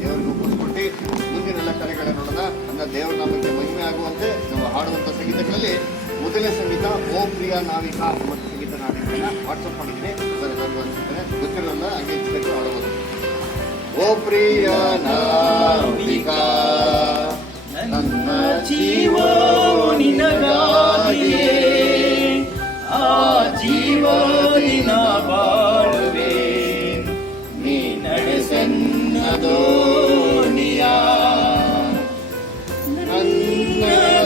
ದೇವರಿಗೆ ಒಪ್ಪಿಸ್ಕೊಟ್ಟು ಮುಂದಿನೆಲ್ಲ ಕಾರ್ಯಗಳನ್ನ ನೋಡೋಣ. ಅಂದ್ರೆ ದೇವರ ನಾಮಕ್ಕೆ ಮಹಿಮೆ ಆಗುವಂತೆ ನಾವು ಹಾಡುವಂಥ ಸಂಗೀತಗಳಲ್ಲಿ ಮೊದಲನೇ ಸಂಗೀತ ಓ ಪ್ರಿಯ ನಾವಿಕ ಎಂಬ ಸಂಗೀತ ನಾಡಿದ್ದನ್ನ ವಾಟ್ಸಪ್ ಮಾಡಿದ್ದೀನಿ. ಅದರ ಅನ್ಸುತ್ತೇನೆ ಗೊತ್ತಿರೋಲ್ಲ, ಹಂಗೆ ಇಚ್ಬೇಕು ಹಾಡಬಹುದು. ಓ ಪ್ರಿಯ ನಾವಿಕ ನನ್ನ ಜೀವ ನಿನಗಾಗಿಯೇ, ಆ ಜೀವನಿನ ಬಾಳುವೆ ನೀ ನಡೆಸೆನ್ನ ದೋಣಿಯ. ನನ್ನ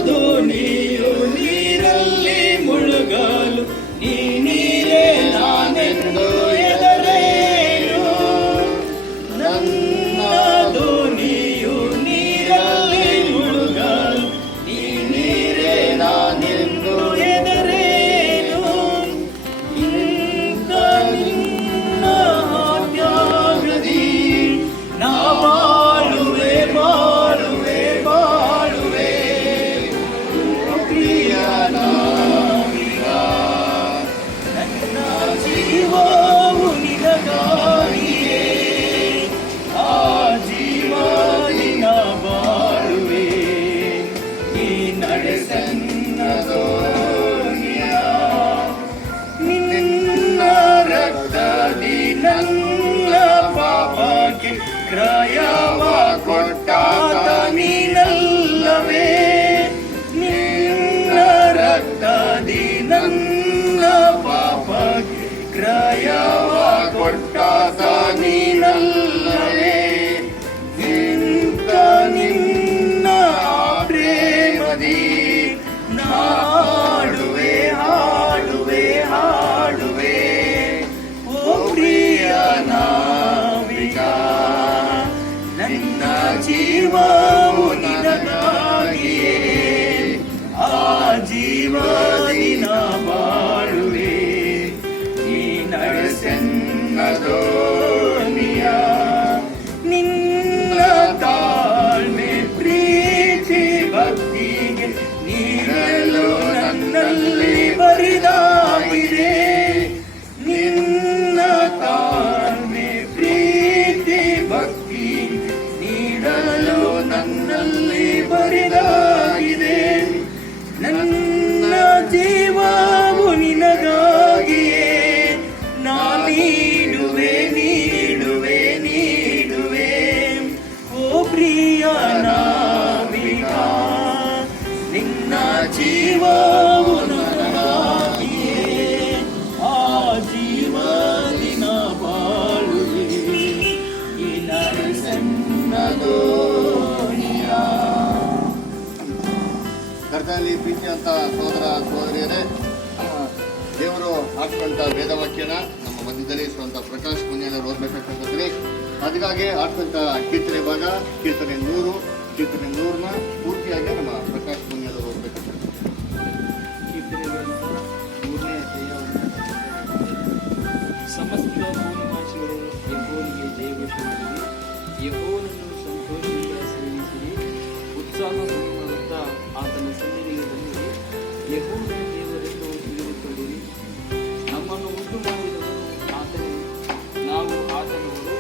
ದೋಣಿಯು ನೀರಲ್ಲಿ ಮುಳುಗಲು ನೀ ನೀರೇ ನಾನೆಂದು ಎದರೇನು. ನನ್ನ ದೋಣಿಯು ನೀರಲ್ಲಿ ಮುಳುಗಲು ನೀ ನೀರೇ ನಾನೆಂದು ಎದರೇನು. ಇಂಥ ನಿನ್ನ ತ್ಯಾಗದಿ ನಾ ಬಾಳುವೆ ಬಾಳುವೆ ಬಾಳುವೆ. ಪ್ರಿಯ ನಾವಿಕ ನನ್ನ ಜೀವವು ನಿನಗಾಗಿಯೇ, ಆ ಜೀವನಿನ ಬಾಳುವೆ ಈ ನಡೆಸನ್ನ ದೋಣಿಯ. ನಿನ್ನ ರಕ್ತದಿ ನನ್ನ ಪಾಪಕ್ಕೆ ಕ್ರಯವ ಕೊಟ್ಟಾತ ನೀನಲ್ಲವೇ. ನಿನ್ನ ರಕ್ತದಿ ನನ್ನ ಪಾಪಕ್ಕೆ ಕ್ರಯವ ಕೊಟ್ಟಾತ ನೀನಲ್ಲವೇ. ಇಂಥ ನಿನ್ನ ಪ್ರೇಮದಿ ನಾಡುವೆ ಹಾಡುವೆ ಹಾಡುವೆ. ಓ ಪ್ರಿಯ ನಾವಿಕ ನನ್ನ ಜೀವವು ನಿನಗಾಗಿಯೇ, ಆ ಜೀವನಿನ ಬಾಳುವೆ ಈ ನಡೆಸೆನ್ನ ದೋಣಿಯ. ನಿನ್ನ ತಾಳ್ಮೆ ಪ್ರೀತಿ ಭಕ್ತಿಗೆ ನೀಡಲು ನನ್ನಲ್ಲಿ ಬರಿದಾಗಿದೆ. ನಿನ್ನ ತಾಳ್ಮೆ ಪ್ರೀತಿ ಭಕ್ತಿ ನೀಡಲು ನನ್ನಲ್ಲಿ ಬರಿದಾಗಿದೆ. ನನ್ನ ಜೀವವು ನಿನಗಾಗಿಯೇ ನಾ ನೀಡುವೆ ನೀಡುವೆ ನೀಡುವೆ. ಓ ಪ್ರಿಯ ನಾವಿಕ ನಿನ್ನ ಜೀವವು ನನಗಾಗಿಯೇ, ಆ ಜೀವನಿನ ಬಾಳುವೆ ಈ ನಡೆಸನ್ನ ದೋಣಿಯ. ಕರ್ತನಲ್ಲಿ ಪ್ರೀತಿ ಅಂತ ಸಹೋದರ ಸಹೋದರಿಯರೇ, ದೇವರು ಹಾಕೊಂಡ ವೇದವಾಕ್ಯನ ನಮ್ಮ ಮಧ್ಯದಲ್ಲಿ ಸ್ವಂತ ಪ್ರಕಾಶ್ ಮುನಿಯವರು ಓದ್ಬೇಕಾಗ್ತದೆ. ಅದಕ್ಕಾಗಿ ಹಾಕೊಂತ ಕೀರ್ತನೆ ಭಾಗ ಕೀರ್ತನೆ 100 ಕೀರ್ತನೆ 100ನ ಪೂರ್ತಿಯಾಗಿ ನಮ್ಮ ಪ್ರಕಾಶ್ ಮುನಿಯವರು ಓದ್ಬೇಕಾಗ್ತದೆ. ಕೀರ್ತನೆಗಳಿಂದ 3ನೇ ಅಧ್ಯಾಯವನ್ನು ಸಮಸ್ತ ಭೂನಿವಾಸಿಗಳು ಯೆಹೋವನಿಗೆ ಜಯಘೋಷ ಮಾಡಿರಿ, ಯೆಹೋವನನ್ನು ಸಂತೋಷದಿಂದ ಸೇವಿಸಿರಿ, ಉತ್ಸಾಹ ಮಾಡುತ್ತಾ ಆತನ ಸನ್ನಿಧಿಗೆ ಬಂದಿರಿ. ಯೆಹೋವನ ದೇವರೆಂದು ತಿಳಿದುಕೊಳ್ಳಿರಿ, ನಮ್ಮನ್ನು ಉಂಟು ಮಾಡಿದವನು ಆತನು, ನಾವು ಆತನವರು,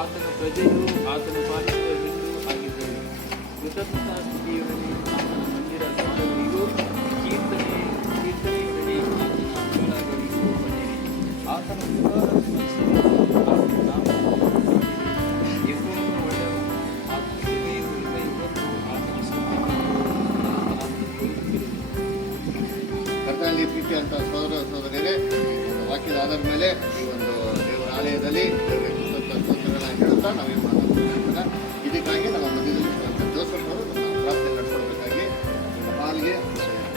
ಆತನ ಪ್ರಜೆಯು, ಆತನ ಪಾಲಿಸುವ ಹಿಂದೂ ಆಗಿದ್ದೇವೆ. ಕೃತಜ್ಞತಾ ಸ್ತುತಿಯೊಡನೆ ಆತನ ಮಂದಿರ ದ್ವಾರಗಳಿಗೂ ಕೀರ್ತನೆಯೊಡನೆ ಆತನ ಅಂಗಳಗಳಿಗೂ ಬನ್ನಿರಿ. ಆತನ ಉಪಕಾರ ಸ್ಮರಿಸಿರಿ, ಆತನ ನಾಮವನ್ನು ಸ್ತುತಿಸಿರಿ. ಯೆಹೋವನು ಒಳ್ಳೆಯವನು, ಆತನ ಕೃಪೆಯು ಯುಗಯುಗಕ್ಕೂ ಆತನ ಕರ್ತನಲ್ಲಿ ಪ್ರೀತಿ ಅಂತ ಸಹೋದರ ಸಹೋದರಿಯರೇ, ವಾಕ್ಯದ ಆಧಾರದ ಮೇಲೆ ಈ ಒಂದು ದೇವರ ಆಲಯದಲ್ಲಿ ದೇವರಿಗೆ ಸ್ತೋತ್ರಗಳನ್ನ ಹೇಳುತ್ತಾ ನಾವೇನು ಮಾಡೋಣ. ಇದಕ್ಕಾಗಿ ನಮ್ಮ ಮಧ್ಯದಲ್ಲಿ ಜೋಸಫ್ ಅವರು ನಮ್ಮ ಪ್ರಾರ್ಥನೆ ನಡ್ಕೊಳ್ಬೇಕಾಗಿ ನಮ್ಮ ಪಾಲ್ಗೆ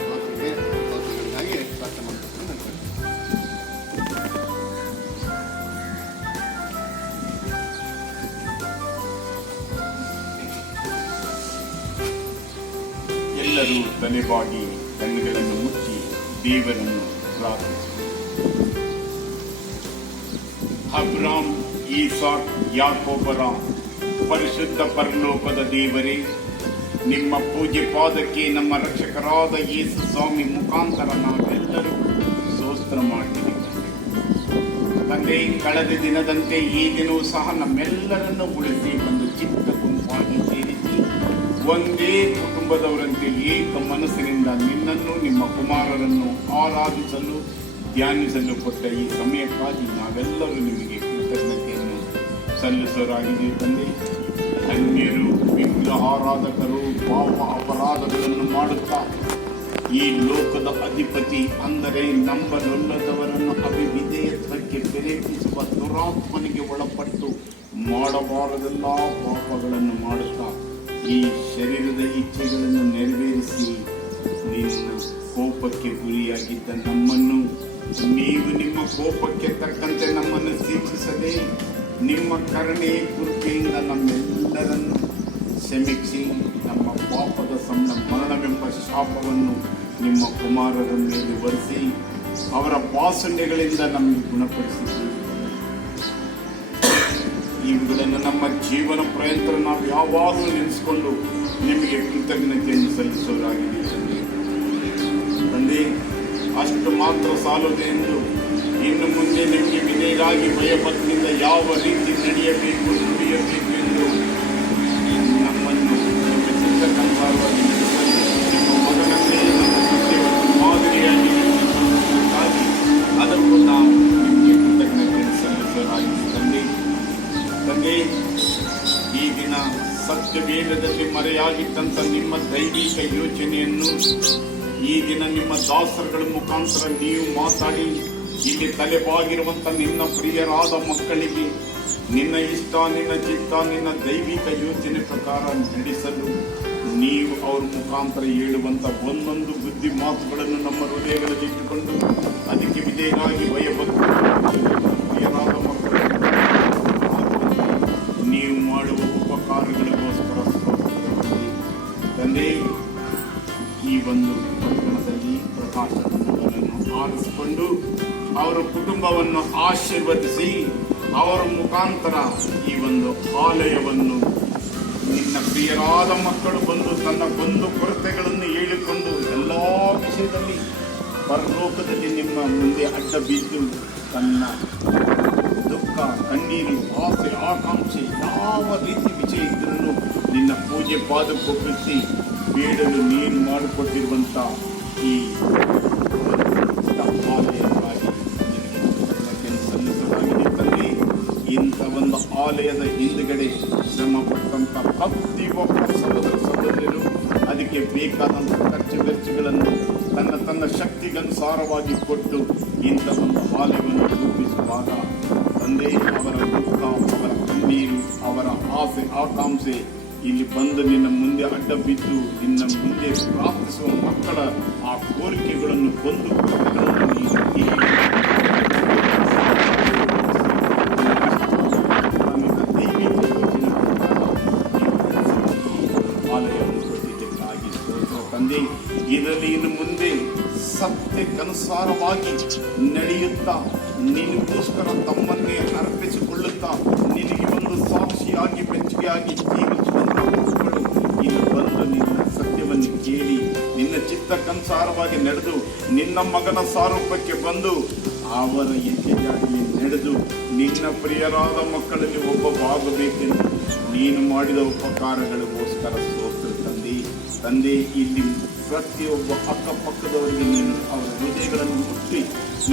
ಗೋತ್ರಿಗಳಿಗಾಗಿ ಪ್ರಾರ್ಥನೆ ಮಾಡಬೇಕು ಅಂತ ಎಲ್ಲರೂ ತಲೆಬಾಗಿ ಕಣ್ಣುಗಳನ್ನು ಮುಚ್ಚಿ ದೇವರನ್ನು ಪ್ರಾರ್ಥಿಸಿ. ಅಬ್ರಾಮ್, ಈಸಾಕ್, ಯಾಕೋಬರ ಪರಿಶುದ್ಧ ಪರಲೋಕದ ದೇವರೇ, ನಿಮ್ಮ ಪೂಜೆ ಪಾದಕ್ಕೆ ನಮ್ಮ ರಕ್ಷಕರಾದ ಯೇಸು ಸ್ವಾಮಿ ಮುಖಾಂತರ ನಾವೆಲ್ಲರೂ ಸ್ತೋತ್ರ ಮಾಡ್ತೀವಿ. ತಂದೆ, ಕಳೆದ ದಿನದಂತೆ ಈ ದಿನವೂ ಸಹ ನಮ್ಮೆಲ್ಲರನ್ನು ಉಳಿಸಿ ಒಂದು ಚಿಕ್ಕ ಗುಂಪಾಗಿ ಸೇರಿಸಿ ಒಂದೇ ಕುಟುಂಬದವರಂತೆ ಏಕ ಮನಸ್ಸಿನಿಂದ ನಿನ್ನನ್ನು ನಿಮ್ಮ ಕುಮಾರರನ್ನು ಆರಾಧಿಸಲು ಧ್ಯಾನಿಸಲು ಕೊಟ್ಟ ಈ ಸಮಯಕ್ಕಾಗಿ ನಾವೆಲ್ಲರೂ ನಿಮಗೆ ಕೃತಜ್ಞತೆಯನ್ನು ಸಲ್ಲಿಸೋರಾಗಿದ್ದೀವಿ ತಂದೆ. ಅನ್ಯರು, ವಿಗ್ರಹಾರಾಧಕರು, ಪಾಪ ಅಪರಾಧಗಳನ್ನು ಮಾಡುತ್ತಾ ಈ ಲೋಕದ ಅಧಿಪತಿ ಅಂದರೆ ನಂಬಲೊಲ್ಲದವರನ್ನು ಅವಿಧೇಯತ್ವಕ್ಕೆ ಪ್ರೇರೇಪಿಸುವ ದುರಾತ್ಮನಿಗೆ ಒಳಪಟ್ಟು ಮಾಡಬಾರದೆಲ್ಲ ಪಾಪಗಳನ್ನು ಮಾಡುತ್ತಾ ಈ ಶರೀರದ ಇಚ್ಛೆಗಳನ್ನು ನೆರವೇರಿಸಿ ನಿನ್ನ ಕೋಪಕ್ಕೆ ಗುರಿಯಾಗಿದ್ದ ನಮ್ಮನ್ನು ನೀವು ನಿಮ್ಮ ಕೋಪಕ್ಕೆ ತಕ್ಕಂತೆ ನಮ್ಮನ್ನು ಶಿಕ್ಷಿಸದೆ ನಿಮ್ಮ ಕರುಣೆ ಕೃಪೆಯಿಂದ ನಮ್ಮೆಲ್ಲರನ್ನು ಕ್ಷಮಿಸಿ ನಮ್ಮ ಪಾಪದ ಸಣ್ಣ ಮರಣವೆಂಬ ಶಾಪವನ್ನು ನಿಮ್ಮ ಕುಮಾರರ ಮೇಲೆ ಒರೆಸಿ ಅವರ ವಾಸನೆಗಳಿಂದ ನಮಗೆ ಗುಣಪಡಿಸಿದ್ದೀವಿ. ಇವುಗಳನ್ನು ನಮ್ಮ ಜೀವನ ಪ್ರಯತ್ನ ನಾವು ಯಾವಾಗಲೂ ನೆನೆಸಿಕೊಂಡು ನಿಮಗೆ ಕೃತಜ್ಞತೆಯನ್ನು ಸಲ್ಲಿಸೋರಾಗಿದೆ ತಂದೆ. ಅಷ್ಟು ಮಾತ್ರ ಸಾಲದೆ ಎಂದು ಇನ್ನು ಮುಂದೆ ನಿಮಗೆ ವಿಧೇಯರಾಗಿ ಭಯಭಕ್ತಿಯಿಂದ ಯಾವ ರೀತಿ ನಡೆಯಬೇಕು ನುಡಿಯಬೇಕು ಎಂದು ನಮ್ಮನ್ನು ನಿಮ್ಮ ಚಿತ್ತಕ್ಕನುಸಾರವಾಗಿ ನಡೆಸಲು ನಿಮ್ಮ ಮಗನನ್ನೇ ನಮ್ಮ ಸತ್ಯವನ್ನು ಮಾದರಿಯಾಗಿ ಹಾಕಿ ಅದಕ್ಕೂ ನಾವು ನಿಮಗೆ ಕೃತಜ್ಞತೆಯನ್ನು ಸಲ್ಲಿಸೋರಾಗಿದೆ ತಂದೆ. ಈ ದಿನ ಸತ್ಯವೇದದಲ್ಲಿ ಮರೆಯಾಗಿದ್ದಂಥ ನಿಮ್ಮ ದೈವಿಕ ಯೋಚನೆಯನ್ನು ಈ ದಿನ ನಿಮ್ಮ ದಾಸರುಗಳ ಮುಖಾಂತರ ನೀವು ಮಾತಾಡಿ ಇಲ್ಲಿ ತಲೆಬಾಗಿರುವಂತ ನಿನ್ನ ಪ್ರಿಯರಾದ ಮಕ್ಕಳಿಗೆ ನಿನ್ನ ಇಷ್ಟ, ನಿನ್ನ ಚಿತ್ತ, ನಿನ್ನ ದೈವಿಕ ಯೋಚನೆ ಪ್ರಕಾರ ನಡೆಸಲು ನೀವು ಅವ್ರ ಮುಖಾಂತರ ಹೇಳುವಂತ ಒಂದೊಂದು ಬುದ್ಧಿ ಮಾತುಗಳನ್ನು ನಮ್ಮ ಹೃದಯಗಳಲ್ಲಿ ಇಟ್ಟುಕೊಂಡು ಅದಕ್ಕೆ ವಿಧೇಯರಾಗಿ ಭಯಭಕ್ತಿ ಪ್ರಿಯರಾದ ಮಕ್ಕಳು ನೀವು ಮಾಡುವ ಉಪಕಾರಗಳಿಗೋಸ್ಕರ ತಂದೆ. ಈ ಒಂದು ಪಟ್ಟಣದಲ್ಲಿ ಪ್ರಕಾಶವನ್ನು ಆರಿಸಿಕೊಂಡು ಅವರ ಕುಟುಂಬವನ್ನು ಆಶೀರ್ವದಿಸಿ ಅವರ ಮುಖಾಂತರ ಈ ಒಂದು ಆಲಯವನ್ನು ನಿನ್ನ ಪ್ರಿಯರಾದ ಮಕ್ಕಳು ಬಂದು ತನ್ನ ಒಂದು ಕೊರತೆಗಳನ್ನು ಹೇಳಿಕೊಂಡು ಎಲ್ಲ ವಿಷಯದಲ್ಲಿ ಪರಲೋಕದಲ್ಲಿ ನಿಮ್ಮ ಮುಂದೆ ಅಡ್ಡ ಬಿದ್ದು ತನ್ನ ದುಃಖ, ಕಣ್ಣೀರು, ಆಸೆ, ಆಕಾಂಕ್ಷೆ ಯಾವ ರೀತಿ ವಿಷಯ ಇದ್ರೂ ನಿನ್ನ ಪೂಜೆ ಪಾದಕ್ಕೊಪ್ಪಿಸಿ ಬೇಡಲು ನೀನು ಮಾಡಿಕೊಟ್ಟಿರುವಂಥ ಈ ಆಲಯಕ್ಕಾಗಿ ಸಲ್ಲಿಸಲಾಗಿದೆ ತಂದೆ. ಇಂಥ ಒಂದು ಆಲಯದ ಹಿಂದುಗಡೆ ಶ್ರಮ ಪಟ್ಟಂಥ ಪ್ರತಿಯೊಬ್ಬ ಸಹೋದರರು ಅದಕ್ಕೆ ಬೇಕಾದಂಥ ಖರ್ಚು ವೆಚ್ಚಗಳನ್ನು ತನ್ನ ಶಕ್ತಿಗನುಸಾರವಾಗಿ ಕೊಟ್ಟು ಇಂಥ ಒಂದು ಆಲಯವನ್ನು ರೂಪಿಸುವಾಗ ತಂದೆ ಅವರ ದುಃಖ, ಅವರ ಕಣ್ಣೀರು, ಅವರ ಆಸೆ, ಆಕಾಂಕ್ಷೆ ಇಲ್ಲಿ ಬಂದು ನಿನ್ನ ಮುಂದೆ ಅಡ್ಡ ಬಿದ್ದು ನಿನ್ನ ಮುಂದೆ ಪ್ರಾರ್ಥಿಸುವ ಮಕ್ಕಳ ಆ ಕೋರಿಕೆಗಳನ್ನು ಕೊಂದು ಆಲಯವನ್ನು ಕೊಟ್ಟಿದ್ದಕ್ಕಾಗಿ ತಂದೆ. ಇದರಲ್ಲಿ ಇನ್ನು ಮುಂದೆ ಸತ್ಯಕ್ಕನುಸಾರವಾಗಿ ನಡೆಯುತ್ತಾ ನಿನಗೋಸ್ಕರ ತಮ್ಮನ್ನೇ ಅರ್ಪಿಸಿಕೊಳ್ಳುತ್ತಾ ನಿನಗೆ ಒಂದು ಸಾಕ್ಷಿಯಾಗಿ ಮೆಚ್ಚುಗೆಯಾಗಿ ಜೀವಿಸುವಂತ ಮಕ್ಕಳು ಇಲ್ಲಿ ಬಂದು ನಿನ್ನ ಸತ್ಯವನ್ನು ಕೇಳಿ ನಿನ್ನ ಚಿತ್ತಕ್ಕನುಸಾರವಾಗಿ ನಡೆದು ನಿನ್ನ ಮಗನ ಸಾರೂಪಕ್ಕೆ ಬಂದು ಅವರ ಹೆಜ್ಜೆಯಾಗಿ ನಡೆದು ನಿನ್ನ ಪ್ರಿಯರಾದ ಮಕ್ಕಳಲ್ಲಿ ಒಬ್ಬವಾಗಬೇಕೆಂದು ನೀನು ಮಾಡಿದ ಉಪಕಾರಗಳಿಗೋಸ್ಕರ ಸ್ತೋತ್ರ ತಂದೆ. ಇಲ್ಲಿ ಪ್ರತಿಯೊಬ್ಬ ಅಕ್ಕಪಕ್ಕದವರಿಗೆ ನೀನು ಅವರ ಹೃದಯಗಳನ್ನು ಮುಟ್ಟಿ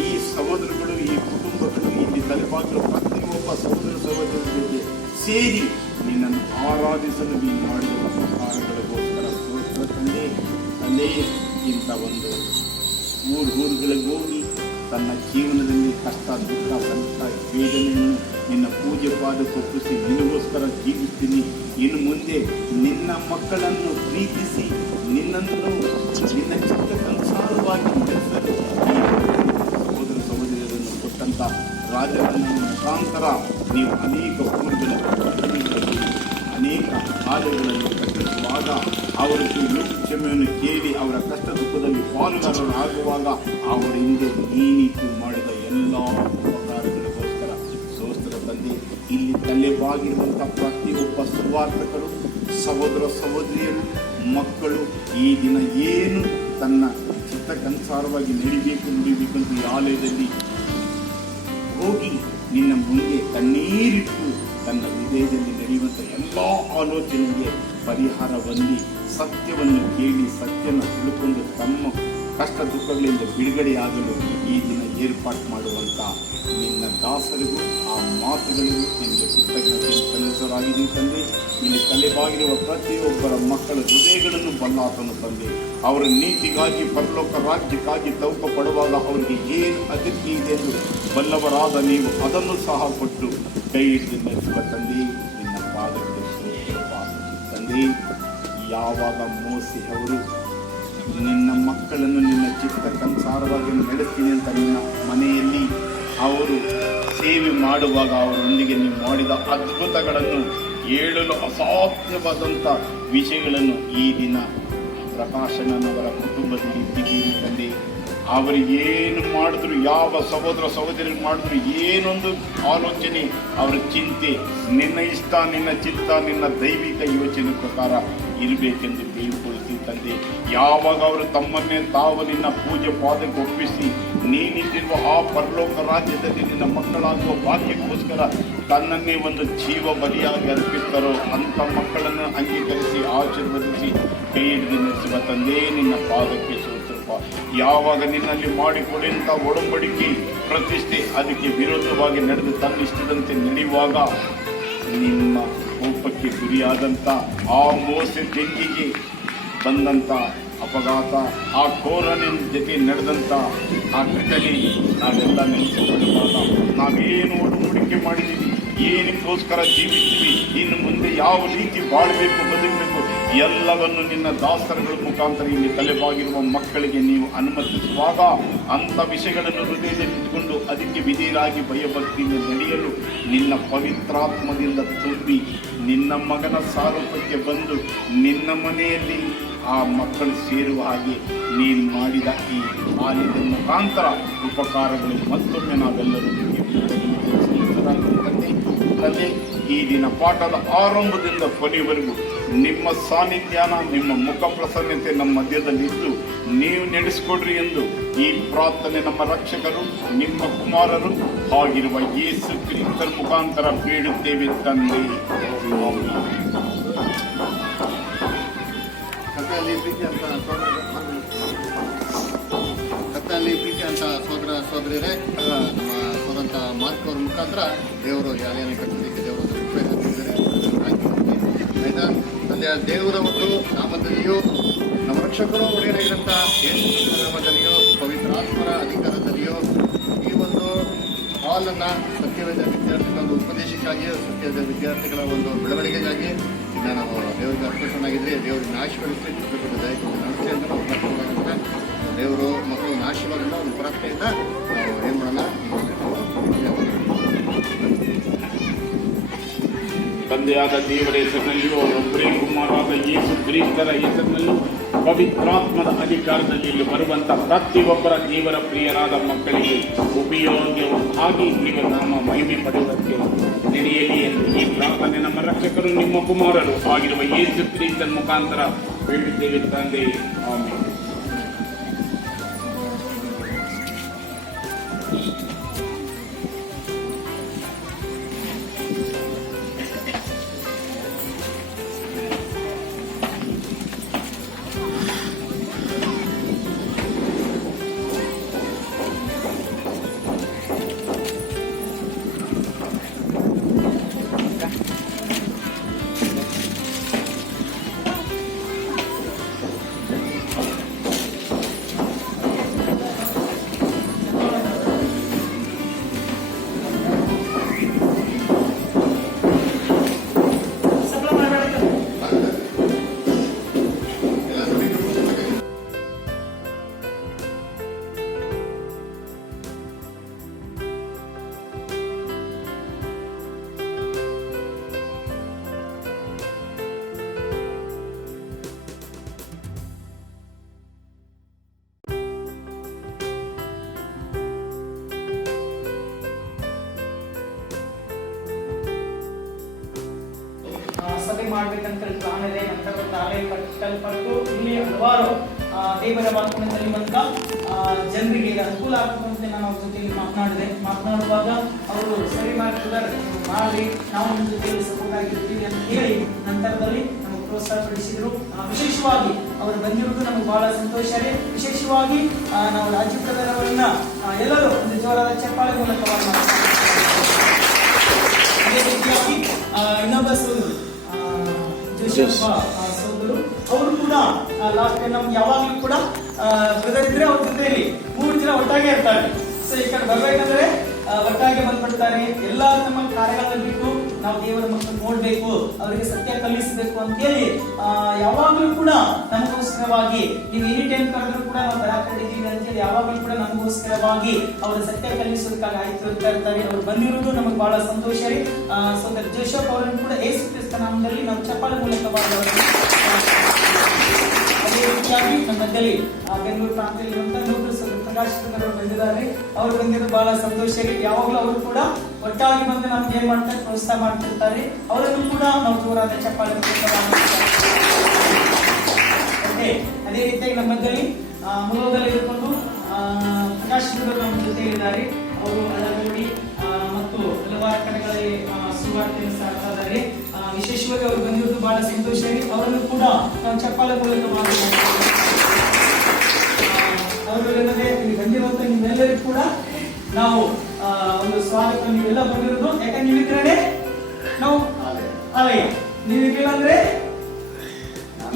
ಈ ಸಹೋದರಗಳು, ಈ ಕುಟುಂಬಗಳು, ಇಲ್ಲಿ ತಲೆಬಾಗಿಲು ಪ್ರತಿಯೊಬ್ಬ ಸಹೋದರರ ಜೊತೆ ಸೇರಿ ನಿನ್ನನ್ನು ಆರಾಧಿಸಲು ನೀನು ಮಾಡಿದ ಉಪಕಾರಗಳಿಗೋಸ್ಕರ ಸ್ತೋತ್ರ ತಂದೆ. ಇಂಥ ಒಂದು ಊರುಗಳಿಗೆ ಹೋಗಿ ತನ್ನ ಜೀವನದಲ್ಲಿ ಕಷ್ಟ, ದುಃಖ, ಸಂಕಟ, ವೇದನೆಯನ್ನು ನಿನ್ನ ಪೂಜೆ ಪಾದಕ್ಕೊಪ್ಪಿಸಿ ನಿನಗೋಸ್ಕರ ಜೀವಿಸ್ತೀನಿ. ಇನ್ನು ಮುಂದೆ ನಿನ್ನ ಮಕ್ಕಳನ್ನು ಪ್ರೀತಿಸಿ ನಿನ್ನನ್ನು ನಿನ್ನ ಚಿತ್ತಕ್ಕನುಸಾರವಾಗಿ ನಡೆಸಲು ಸಹೋದರ ಸಹೋದರಿಯರನ್ನು ಕೊಟ್ಟಂತ ರಾಜರನ್ನ ಮುಖಾಂತರ ನೀವು ಅನೇಕ ಊರುಗಳಲ್ಲಿ ಅನೇಕ ಆಲಯಗಳನ್ನು ಕಟ್ಟಿಸುವಾಗ ಅವರಿಗೆ ಯೋಗಕ್ಷಮೆಯನ್ನು ಕೇಳಿ ಅವರ ಕಷ್ಟ ದುಃಖದಲ್ಲಿ ಪಾಲುಗಾರರಾಗುವಾಗ ಅವರ ಹಿಂದೆ ನೀನಿಟ್ಟು ಮಾಡಿದ ಎಲ್ಲ ಉಪಕಾರಗಳಿಗೋಸ್ಕರ ಸ್ತೋತ್ರ ತಂದೆ. ಇಲ್ಲಿ ತಲೆಬಾಗಿರುವಂಥ ಪ್ರತಿಯೊಬ್ಬ ಸುವಾರ್ತಕರು, ಸಹೋದರ ಸಹೋದರಿಯರು, ಮಕ್ಕಳು ಈ ದಿನ ಏನು ತನ್ನ ಚಿತ್ತಕ್ಕನುಸಾರವಾಗಿ ನುಡಿಬೇಕಂತ ಈ ಆಲಯದಲ್ಲಿ ಹೋಗಿ ನಿನ್ನ ಮುಂದೆ ಕಣ್ಣೀರಿಟ್ಟು ತನ್ನ ಹೃದಯದಲ್ಲಿ ನಡೆಯುವಂಥ ಎಲ್ಲ ಆಲೋಚನೆಗೆ ಪರಿಹಾರ ಹೊಂದಿ ಸತ್ಯವನ್ನು ಕೇಳಿ ಸತ್ಯನ ತಿಳ್ಕೊಂಡು ತಮ್ಮ ಕಷ್ಟ ದುಃಖಗಳಿಂದ ಬಿಡುಗಡೆಯಾಗಲು ಈ ದಿನ ಏರ್ಪಾಡು ಮಾಡುವಂಥ ನಿನ್ನ ದಾಸರಿಗೂ ಆ ಮಾತುಗಳಿಗೂ ನಿನಗೆ ಕೃತಜ್ಞತೆಯನ್ನು ಸಲ್ಲಿಸೋರಾಗಿದ್ದೀನಿ ತಂದೆ. ಇಲ್ಲಿ ತಲೆಬಾಗಿರುವ ಪ್ರತಿಯೊಬ್ಬರ ಮಕ್ಕಳ ಹೃದಯಗಳನ್ನು ಬಲ್ಲಾತನು ತಂದೆ. ಅವರ ನೀತಿಗಾಗಿ ಪರಲೋಕ ರಾಜ್ಯಕ್ಕಾಗಿ ತೌಕ ಪಡುವಾಗ ಅವರಿಗೆ ಏನು ಅಗತ್ಯ ಇದೆ ಎಂದು ಬಲ್ಲವರಾದ ನೀವು ಅದನ್ನು ಸಹ ಕೊಟ್ಟು ಕೈ ಹಿಡಿದು ನಡೆಸುವ ತಂದೆ. ನಿನ್ನ ಪಾದಕ್ಕೆ ತಂದೆ. ಯಾವಾಗ ಮೋಸೆ ಅವರು ನಿನ್ನ ಮಕ್ಕಳನ್ನು ನಿನ್ನ ಚಿತ್ತಕ್ಕನುಸಾರವಾಗಿ ನಡೆಸ್ತೀನಿ ಅಂತ ನಿನ್ನ ಮನೆಯಲ್ಲಿ ಅವರು ಸೇವೆ ಮಾಡುವಾಗ ಅವರೊಂದಿಗೆ ನೀವು ಮಾಡಿದ ಅದ್ಭುತಗಳನ್ನು ಹೇಳಲು ಅಸಾಧ್ಯವಾದಂಥ ವಿಷಯಗಳನ್ನು ಈ ದಿನ ಪ್ರಕಾಶನವರ ಕುಟುಂಬದಲ್ಲಿ ಇಟ್ಟಿದ್ದೀರಿ ತಂದೆ. ಅವರು ಏನು ಮಾಡಿದ್ರು, ಯಾವ ಸಹೋದರ ಸಹೋದರಿ ಮಾಡಿದ್ರು, ಏನೊಂದು ಆಲೋಚನೆ ಅವರ ಚಿಂತೆ ನಿನ್ನ ಇಷ್ಟ, ನಿನ್ನ ಚಿತ್ತ, ನಿನ್ನ ದೈವಿಕ ಯೋಚನೆ ಪ್ರಕಾರ ಇರಬೇಕೆಂದು ಬೇಡಿಕೊಳ್ಳುತ್ತೀವಿ ತಂದೆ. ಯಾವಾಗ ಅವರು ತಮ್ಮನ್ನೇ ತಾವು ನಿನ್ನ ಪೂಜೆ ಪಾದಕ್ಕೆ ಒಪ್ಪಿಸಿ ನೀನಿಟ್ಟಿರುವ ಆ ಪರಲೋಕ ರಾಜ್ಯದಲ್ಲಿ ನಿನ್ನ ಮಕ್ಕಳಾಗುವ ಭಾಗ್ಯಕ್ಕೋಸ್ಕರ ತನ್ನನ್ನೇ ಒಂದು ಜೀವ ಬಲಿಯಾಗಿ ಅರ್ಪಿಸ್ತಾರೋ ಅಂಥ ಮಕ್ಕಳನ್ನು ಅಂಗೀಕರಿಸಿ ಆಶೀರ್ವದಿಸಿ ಕೈ ಹಿಡಿದು ನಡೆಸುವ ತಂದೆ. ನಿನ್ನ ಪಾದಕ್ಕೆ ಸೋತ್ರಪ್ಪ. ಯಾವಾಗ ನಿನ್ನಲ್ಲಿ ಮಾಡಿಕೊಡುವಂಥ ಒಡಂಬಡಿಕೆ ಪ್ರತಿಷ್ಠೆ ಅದಕ್ಕೆ ವಿರೋಧವಾಗಿ ನಡೆದು ತನ್ನಿಷ್ಟದಂತೆ ನಡೆಯುವಾಗ ನಿಮ್ಮ ಕೋಪಕ್ಕೆ ಗುರಿಯಾದಂಥ ಆ ಮೋಸೆ ಬೆಂಕಿಗೆ ಬಂದಂಥ ಅಪಘಾತ, ಆ ಕೋರನಿನ ಜೊತೆ ನಡೆದಂಥ ಆ ಘಟನೆ ನಾವೆಲ್ಲ ನೆನೆಸಿಕೊಳ್ಳುವಾಗ ನಾವೇನು ಒಡಂಬಡಿಕೆ ಮಾಡಿದ್ದೀವಿ, ಏನಕ್ಕೋಸ್ಕರ ಜೀವಿಸ್ತೀವಿ, ಇನ್ನು ಮುಂದೆ ಯಾವ ರೀತಿ ಬಾಳಬೇಕು, ಬದುಕಬೇಕು, ಎಲ್ಲವನ್ನು ನಿನ್ನ ದಾಸರುಗಳ ಮುಖಾಂತರ ಇಲ್ಲಿ ತಲೆಬಾಗಿರುವ ಮಕ್ಕಳಿಗೆ ನೀವು ಅನುಮತಿಸುವಾಗ ಅಂಥ ವಿಷಯಗಳನ್ನು ಹೃದಯದಲ್ಲಿಟ್ಟುಕೊಂಡು ಅದಕ್ಕೆ ವಿಧೇಯರಾಗಿ ಭಯಭಕ್ತಿಯಿಂದ ನಡೆಯಲು ನಿನ್ನ ಪವಿತ್ರಾತ್ಮದಿಂದ ತುಂಬಿ ನಿನ್ನ ಮಗನ ಸಾರೂಪಕ್ಕೆ ಬಂದು ನಿನ್ನ ಮನೆಯಲ್ಲಿ ಆ ಮಕ್ಕಳು ಸೇರುವ ಹಾಗೆ ನೀನು ಮಾಡಿದ ಈ ಆಲಯದ ಮುಖಾಂತರ ಉಪಕಾರಗಳು ಮತ್ತೊಮ್ಮೆ ನಾವೆಲ್ಲರೂ ತಂದೆ. ಈ ದಿನ ಪಾಠದ ಆರಂಭದಿಂದ ಕೊನೆಯವರೆಗೂ ನಿಮ್ಮ ಸಾನ್ನಿಧ್ಯಾನ, ನಿಮ್ಮ ಮುಖ ಪ್ರಸನ್ನತೆ ನಮ್ಮ ಮಧ್ಯದಲ್ಲಿದ್ದು ನೀವು ನಡೆಸಿಕೊಡ್ರಿ ಎಂದು ಈ ಪ್ರಾರ್ಥನೆ ನಮ್ಮ ರಕ್ಷಕರು ನಿಮ್ಮ ಕುಮಾರರು ಆಗಿರುವ ಯೇಸು ಕ್ರಿಸ್ತರ ಮುಖಾಂತರ ಬೇಡುತ್ತೇವೆ ತಂದೆ. ಕರ್ತನಲ್ಲಿ ಪ್ರೀತಿ ಅಂತ ಸೋದರ ಸೋದರಿಯರೇ, ನಮ್ಮ ಸೋದಂತ ಮಾರ್ಕ್ ಅವ್ರ ಮುಖಾಂತರ ದೇವರು ಯಾಲೆಯನ್ನು ಕಟ್ಟಲಿಕ್ಕೆ ದೇವರು ಪ್ರಯತ್ನಿಸಿದ್ದಾರೆ. ಆಯ್ತಾ ತಂದೆಯ ದೇವರ ಒಂದು ನಾಮದಲ್ಲಿಯೂ ನಮ್ಮ ರಕ್ಷಕರು ಒಡೆಯರಾಗಿರಂಥ ಯೇಸು ನಾಮದಲ್ಲಿಯೋ ಪವಿತ್ರಾತ್ಮರ ಅಧಿಕಾರದಲ್ಲಿಯೋ ಈ ಒಂದು ಹಾಲನ್ನು ಸತ್ಯವೇದ ವಿದ್ಯಾರ್ಥಿಗಳ ಒಂದು ಉಪದೇಶಕ್ಕಾಗಿ, ಸತ್ಯದ ವಿದ್ಯಾರ್ಥಿಗಳ ಒಂದು ಬೆಳವಣಿಗೆಗಾಗಿ ಇದನ್ನು ನಾವು ದೇವರಿಗೆ ಅರ್ಪಿಸೋಣಾಗಿದ್ದರೆ ದೇವರಿಗೆ ಆಶೀರ್ವದಿಸಿ ದಯಕೊಂಡು ನಡೆಸಿ ಅಂತ ನಾವು ಪ್ರಾರ್ಥನೆ. ದೇವರು ಮಕ್ಕಳು ಆಶೀರ್ವಾದದಿಂದ ಒಂದು ಪ್ರಾರ್ಥನೆಯಿಂದ ನಾವು ಏನು ಮಾಡೋಣ, ತಂದೆಯಾದ ದೇವರ ಹೆಸರಿನಲ್ಲಿಯೂ ಅವರೊಬ್ಬರೇ ಕುಮಾರರಾದ ಯೇಸು ಕ್ರಿಸ್ತರ ಹೆಸರಿನಲ್ಲೂ ಪವಿತ್ರಾತ್ಮದ ಅಧಿಕಾರದಲ್ಲಿ ಇಲ್ಲಿ ಬರುವಂಥ ಪ್ರತಿಯೊಬ್ಬರ ದೇವರ ಪ್ರಿಯರಾದ ಮಕ್ಕಳಿಗೆ ಉಪಯೋಗವಾಗಿ ನಿಮ್ಮ ನಾಮ ಮಹಿಮೆ ಪಡೆಯುವುದಕ್ಕೆ ನಡೆಯಲಿ ಎಂದು ಈ ಪ್ರಾರ್ಥನೆ ನಮ್ಮ ರಕ್ಷಕರು ನಿಮ್ಮ ಕುಮಾರರು ಆಗಿರುವ ಯೇಸು ಕ್ರಿಸ್ತನ ಮುಖಾಂತರ ಬೇಡುತ್ತೇವೆ ತಂದೆ. ಆಮೆನ್. ಸಭೆ ಮಾಡ್ಬೇಕಂತ ಕಾಣದೆ ನಂತರ ತಾಳೆ ಕಟ್ಟಲ್ಪಟ್ಟು ಇಲ್ಲಿ ಹಲವಾರು ದೇವರ ವಾಕ್ಯದಲ್ಲಿ ಬಂದ ಜನರಿಗೆ ಅನುಕೂಲ ಆಗುವಂತೆ ನಾವು ಜೊತೆಗೆ ಮಾತನಾಡುವಾಗ ಅವರು ಸರಿ ಮಾಡ್ತಿದ್ದಾರೆ, ಮಾಡಿ ನಾವು ನಿಮ್ಮ ಜೊತೆಗೆ ಸಪೋರ್ಟ್ ಆಗಿರ್ತೀವಿ ಅಂತ ಹೇಳಿ ನಂತರದಲ್ಲಿ ನಮಗೆ ಪ್ರೋತ್ಸಾಹ ಪಡಿಸಿದ್ರು. ವಿಶೇಷವಾಗಿ ಅವರು ಬಂದಿರುವುದು ನಮಗೆ ಬಹಳ ಸಂತೋಷ ಇದೆ. ವಿಶೇಷವಾಗಿ ನಾವು ರಾಜೀವ್ ಬ್ರದರ್ ಅವರನ್ನ ಎಲ್ಲರೂ ಒಂದು ಜೋರಾದ ಚಪ್ಪಾಳೆ ಮೂಲಕವಾಗಿ ಅದೇ ರೀತಿಯಾಗಿ ಇನ್ನೊಬ್ಬ ಸೋದರು ಸೋದರು ಅವರು ಕೂಡ ಲಾಸ್ಟ್ ಟೈಮ್ ನಮ್ಗೆ ಯಾವಾಗಲೂ ಕೂಡ ಬ್ರದರ್ ಇದ್ರೆ ಅವ್ರ ಜೊತೆಯಲ್ಲಿ 3 ದಿನ ಒಟ್ಟಾಗೆ ಇರ್ತಾರೆ. ಸೊ ಈ ಕಡೆ ಬರ್ಬೇಕಂದ್ರೆ ಒಟ್ಟಾಗಿ ಬಂದ್ಬಿಡ್ತಾರೆ. ಎಲ್ಲಾ ನಮ್ಮ ಕಾರ್ಯಗಳನ್ನು ಬಿಟ್ಟು ನಾವು ದೇವರ ಮಕ್ಕಳು ನೋಡ್ಬೇಕು, ಅವರಿಗೆ ಸತ್ಯ ಕಲಿಸಬೇಕು ಅಂತ ಹೇಳಿ ಯಾವಾಗಲೂ ಕೂಡ ನಮಗೋಸ್ಕರವಾಗಿ ನೀವು ಎನಿ ಟೈಮ್ ಕರೆದ್ರು ಕೂಡ ನಾವು ಬರಾಕಟ್ಟಿದ್ದೀವಿ ಅಂತ ಹೇಳಿ ಯಾವಾಗಲೂ ಕೂಡ ನಮಗೋಸ್ಕರವಾಗಿ ಅವರ ಸತ್ಯ ಕಲಿಸೋದಕ್ಕಾಗಿ ಆಯ್ತು ಇರ್ತಾರೆ. ಅವ್ರು ಬಂದಿರೋದು ನಮಗೆ ಬಹಳ ಸಂತೋಷ ರೀ. ಸೋದರ ಜೋಶಪ್ ಅವರನ್ನು ಕೂಡ ಯೇಸು ಕ್ರಿಸ್ತ ನಾಮದಲ್ಲಿ ನಾವು ಚಪ್ಪಾಳೆ ಮೂಲಕವಾಗಿ ಅದೇ ರೀತಿಯಾಗಿ ನಮ್ಮ ಮಧ್ಯದಲ್ಲಿ ಬೆಂಗಳೂರು ಪ್ರಾಂತ್ಯದಲ್ಲಿರುವಂತಹ ನೂತನ ಸೋದರ ಪ್ರಕಾಶ್ ಅವರು ಬಂದಿದ್ದಾರೆ. ಅವ್ರು ಬಂದಿರೋದು ಬಹಳ ಸಂತೋಷ ಇದೆ. ಯಾವಾಗಲೂ ಅವರು ಕೂಡ ಒಟ್ಟಾಗಿ ಬಂದು ನಮ್ಗೆ ಏನ್ ಮಾಡ್ತಾರೆ, ಪ್ರೋತ್ಸಾಹ ಮಾಡ್ತಿರ್ತಾರೆ. ಅವರನ್ನು ಕೂಡ ನಾವು ಜೋರಾದ ಚಪ್ಪಾಳೆ ಅದೇ ರೀತಿಯಾಗಿ ನಮ್ಮ ಮಧ್ಯದಲ್ಲಿ ಮುಲೋದಲ್ಲಿ ಇಟ್ಕೊಂಡು ಪ್ರಕಾಶ್ ಅವರು ನಮ್ಮ ಜೊತೆ ಇದ್ದಾರೆ. ಅವರು ಅಳಗೋಡಿ ಮತ್ತು ಹಲವಾರು ಕಡೆಗಳಲ್ಲಿ ಸುವಾರ್ತೆಯನ್ನು ಸಾರ್ತಾ ಇದ್ದಾರೆ. ವಿಶೇಷವಾಗಿ ಅವರು ಬಂದಿರೋದು ಬಹಳ ಸಂತೋಷ ಇದೆ. ಅವರನ್ನು ಕೂಡ ನಾವು ಚಪ್ಪಾಳೆ ಮೂಲಕ ಅವರಲ್ಲದೆ ಬಂದಿರುವಂತ ನಿಮ್ಮೆಲ್ಲರಿಗೂ ಕೂಡ ನಾವು ಒಂದು ಸ್ವಾಗತ. ನೀವೆಲ್ಲ ಬಂದಿರೋದು ಯಾಕಂದ್ರೆ ನೀವಿದ್ರೆ ನಾವು ಆಲಯ, ನೀವಿರ್ಲಿಲ್ಲ ಅಂದ್ರೆ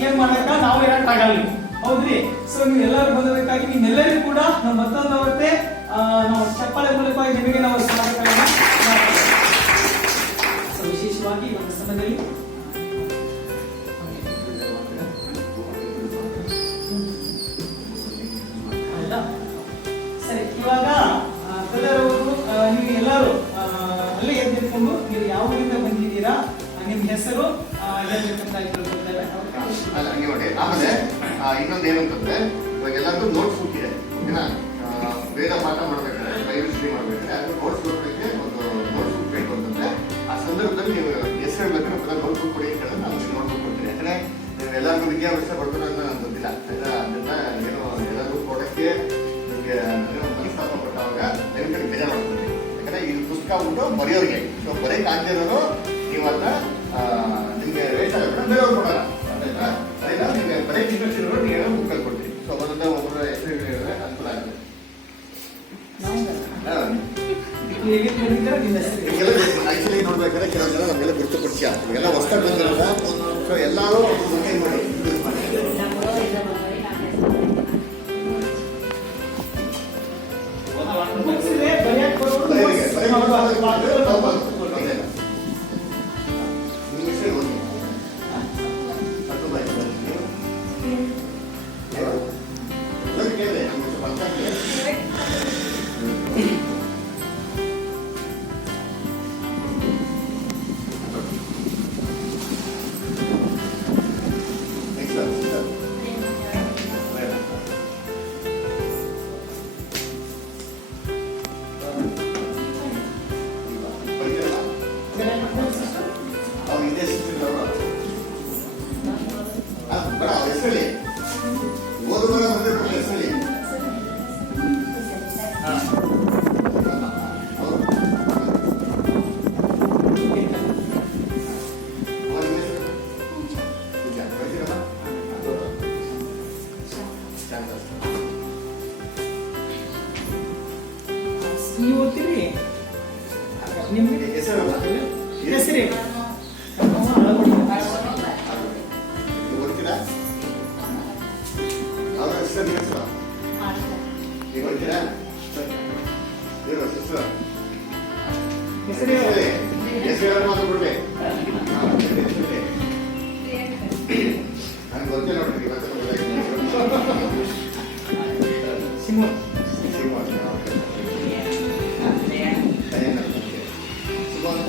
ಏನ್ ಮಾಡಕ್ಕ ನಾವು ಇರಕ್ಕಾಗಲ್ಲ, ಹೌದ್ರಿ? ಸೊ ನೀವೆಲ್ಲರೂ ಬಂದದಕ್ಕಾಗಿ ನಿಮ್ಮೆಲ್ಲರಿಗೂ ಕೂಡ ನಾವು ಮತ್ತೊಂದು ಅವತ್ತೆ ನಾವು ಚಪ್ಪಾಳೆ ಮೂಲಕವಾಗಿ ನಿಮಗೆ ನಾವು ಸ್ವಾಗತವನ್ನು ವಿಶೇಷವಾಗಿ ಒಂದು ಸಮಯದಲ್ಲಿ ಸರಿ. ಇವಾಗ ನೀವು ಎಲ್ಲರೂ ಅಲ್ಲೇ ಎದ್ದಿಟ್ಕೊಂಡು ನೀವು ಯಾವ ಊರಿಂದ ಬಂದಿದ್ದೀರಾ, ನಿಮ್ ಹೆಸರು ಹೇಳ್ಬೇಕಂತ ನೋಡಿ. ಆಮೇಲೆ ಇನ್ನೊಂದು ಏನು ಅಂತಂದ್ರೆ ಇವಾಗ ಎಲ್ಲರಿಗೂ ನೋಟ್ಸ್ ಬುಕ್ ಇದೆ, ಓಕೆನಾ? ಬೇರೆ ಪಾಠ ಮಾಡ್ಬೇಕಾದ್ರೆ ಬೈಬಲ್ ಸ್ಟಡಿ ಮಾಡ್ಬೇಕಾದ್ರೆ ಅದು ನೋಟ್ಸ್ ಕೊಡೋದಕ್ಕೆ ಒಂದು ನೋಟ್ಸ್ ಬುಕ್ ಬೇಕು ಅಂತಂದ್ರೆ ಆ ಸಂದರ್ಭದಲ್ಲಿ ನೀವು ಹೆಸರು ಹೇಳ್ಬೇಕಾದ್ರೆ ನೋಟ್ ಬುಕ್ ಕೊಡಿ ಅಂತ ನಾನು ನೋಟ್ ಬುಕ್ ಕೊಡ್ತೀನಿ. ಯಾಕಂದ್ರೆ ನೀವು ಎಲ್ಲರಿಗೂ ವಿದ್ಯಾಭ್ಯಾಸ ಕೊಡ್ತಾರೆ ಅಂತ ನನಗೆ ಗೊತ್ತಿಲ್ಲ. ಅದರಿಂದ ಏನು ಎಲ್ಲರಿಗೂ ಕೊಡೋಕ್ಕೆ ನಿಮಗೆ ಮನಸ್ತಾಪ ಕೊಟ್ಟಾಗ ದಯವಿಟ್ಟು ಬೇಜಾರು ಮಾಡ್ತೀನಿ. ಯಾಕಂದ್ರೆ ಇದು ಪುಸ್ತಕ ಉಂಟು ಬರೆಯೋರಿಗೆ, ಸೊ ಬರೀಕ್ ಆಗ್ದಿರೋರು ನೀವು ಅದನ್ನ ನಿಮಗೆ ರೇಟ್ ಆಗುತ್ತೆ ಬೇರೆಯವ್ರು ಕೊಡೋಣ ಆಯ್ತಾ? ಅದರಿಂದ ನಿಮಗೆ ಬರೀ ಇಂಟ್ರೆಸ್ಟ್ ಇರೋರು ನೀವು ಬುಕ್ಕಲ್ಲಿ ಕೊಡ್ತೀವಿ. ಸೊ ಅದರಿಂದ ಒಬ್ಬರ ಹೆಸರು ಹೇಳಿದ್ರೆ ಅನುಕೂಲ ಆಗುತ್ತೆ. ಆಕ್ಚುಲಿ ನೋಡ್ಬೇಕಾದ್ರೆ ಕೆಲವು ಜನ ನಮಗೆಲ್ಲ ಗುರುತು ಪರಿಚಯ, ಇವೆಲ್ಲ ಹೊಸದಾಗಿ ಬಂದಿರಲ್ಲ. ಸೊ ಎಲ್ಲರೂ ಮುಂದೆ ಮಾಡಿ ನೀವು ಓದ್ತೀರಿ ನಿಮ್ಗೆ ಹೆಸರು ಹೆಸರೇ ಓದ್ತೀರಾ? ಅವ್ರ ಹೆಸರು ನೀವು ಓದ್ತೀರಾ? ಹೆಸರು ಹೆಸರು ಮಾತ್ರ ಕೊಡ್ಬೇಕು. ನಂಗೆ ಗೊತ್ತೇ ನೋಡ್ರಿ ಸಿಂಹ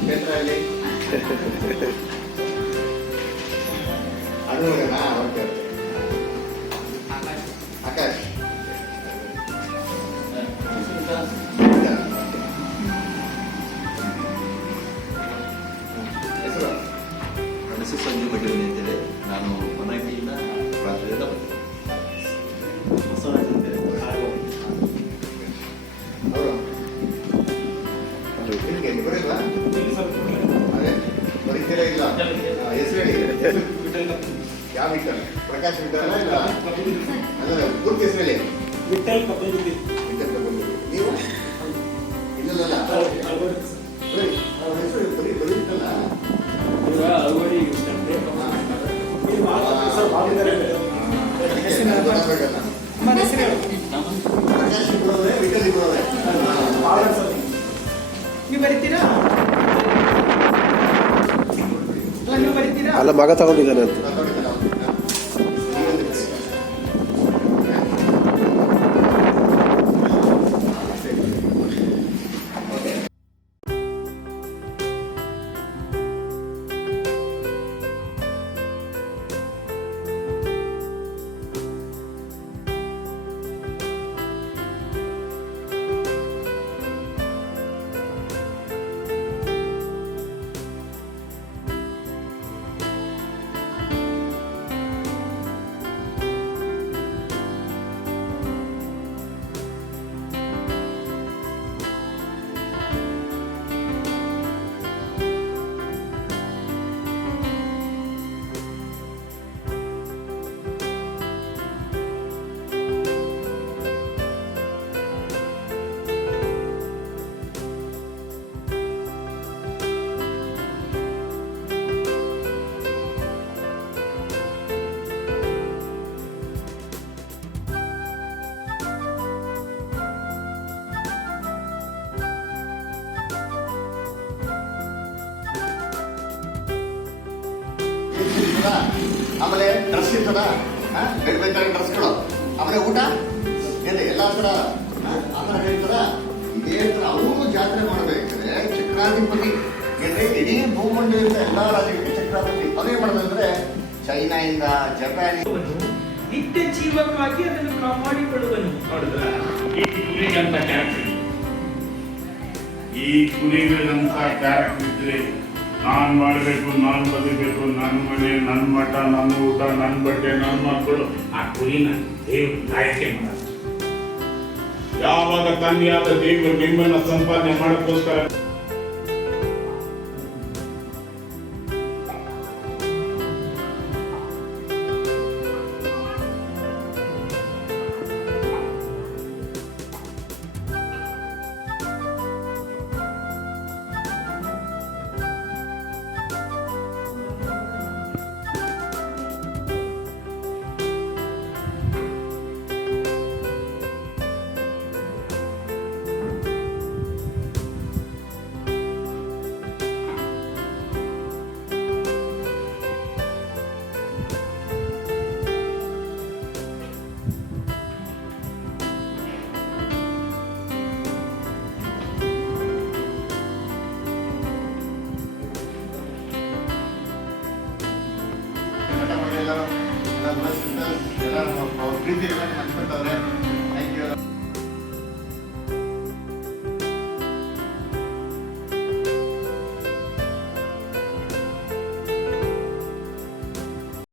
ಕ್ಷೇತ್ರದಲ್ಲಿ ಅದು ಓಕೆ ಆಕಾಶ್ ಹೆಸರು ನನ್ನ ಹೆಸರು ಸಂಜು ಮಡಿವನಿ ಅಂತೇಳಿ. ನಾನು ಹೊನ್ನಾಟಿಯಿಂದ ರಾತ್ರಿಯಿಂದ ಬಂದೆ. ಅವರು ಇಲ್ಲ ಹೆಸರು ಹೇಳಿ. ಯಾವ ವಿಠಲ್? ಪ್ರಕಾಶ್ ವಿಠಲ ಇಲ್ಲ ಅಂದ್ರೆ ಪೂರ್ತಿ ಹೆಸರು ಹೇಳಿ. ವಿಠಲ್ ಕಬ್ಬಗುದ್ದಿ. ವಿಠಲ್ ಕಬ್ಬಗುದ್ದಿ. ನೀವು ಇಲ್ಲ ಅವ್ರ ಹೆಸರು ಬರೀತ್ತಲ್ಲ. ಪ್ರಕಾಶ್ ಇಬ್ಬರವ್ರೆ, ವಿಠಲ್ ಇಬ್ಬರವ್ರೆ. ನೀವು ಬರೀತೀರಾ? ನೀವು ಬರೀತೀರಾ? ಅಲ್ಲ, ಮಗ ತಗೊಂಡಿದ್ದಾನೆ ಅಂತ. ಆಮೇಲೆ ಡ್ರೆಸ್ ಇರ್ತದ, ಬೇಕಾದ್ರೆ ಡ್ರೆಸ್ಗಳು, ಆಮೇಲೆ ಊಟ ಏನೇ ಎಲ್ಲ ಥರ ಆತರ ಹೇಳ್ತಾರ. ಇದೇ ಥರ ಅವರು ಜಾತ್ರೆ ಮಾಡಬೇಕಾದ್ರೆ ಚಕ್ರಾಧಿಪತಿ ಏನ್ರಿ ಇಡೀ ಭೂಮಂಡಲದಿಂದ ಎಲ್ಲಾ ರಾಜ್ಯಗಳಿಗೆ ಚಕ್ರಾಧಿಪತಿ ಅದೇ ಮಾಡೋದಂದ್ರೆ ಚೈನಾದಿಂದ ಜಪಾನ್ ನಿತ್ಯ ಜೀವಕ್ಕಾಗಿ ಅದನ್ನು ಕಾಪಾಡಿಕೊಳ್ಳುವನು. ನೋಡಿದ್ರ ಈ ಕುರಿಗಳಂತ ಕ್ಯಾರೆಕ್ಟರ್ ಇದ್ರೆ ನಾನ್ ಮಾಡಬೇಕು, ನಾನ್ ಬದುಕಬೇಕು, ನನ್ನ ಮನೆ, ನನ್ನ ಮಠ, ನನ್ನ ಊಟ, ನನ್ನ ಬಟ್ಟೆ, ನನ್ನ ಮಕ್ಕಳು, ಆ ಕುರಿನ ದೇವ್ರ ಆಯ್ಕೆ ಮಾಡ. ಯಾವಾಗ ತಂದೆಯಾದ ದೇವರು ನಿಮ್ಮನ್ನ ಸಂಪಾದನೆ ಮಾಡೋಕ್ಕೋಸ್ಕರ ಎಲ್ಲ ಪ್ರೀತಿ ಹಂಚ್ಕೊಳ್ತವ್ರೆ.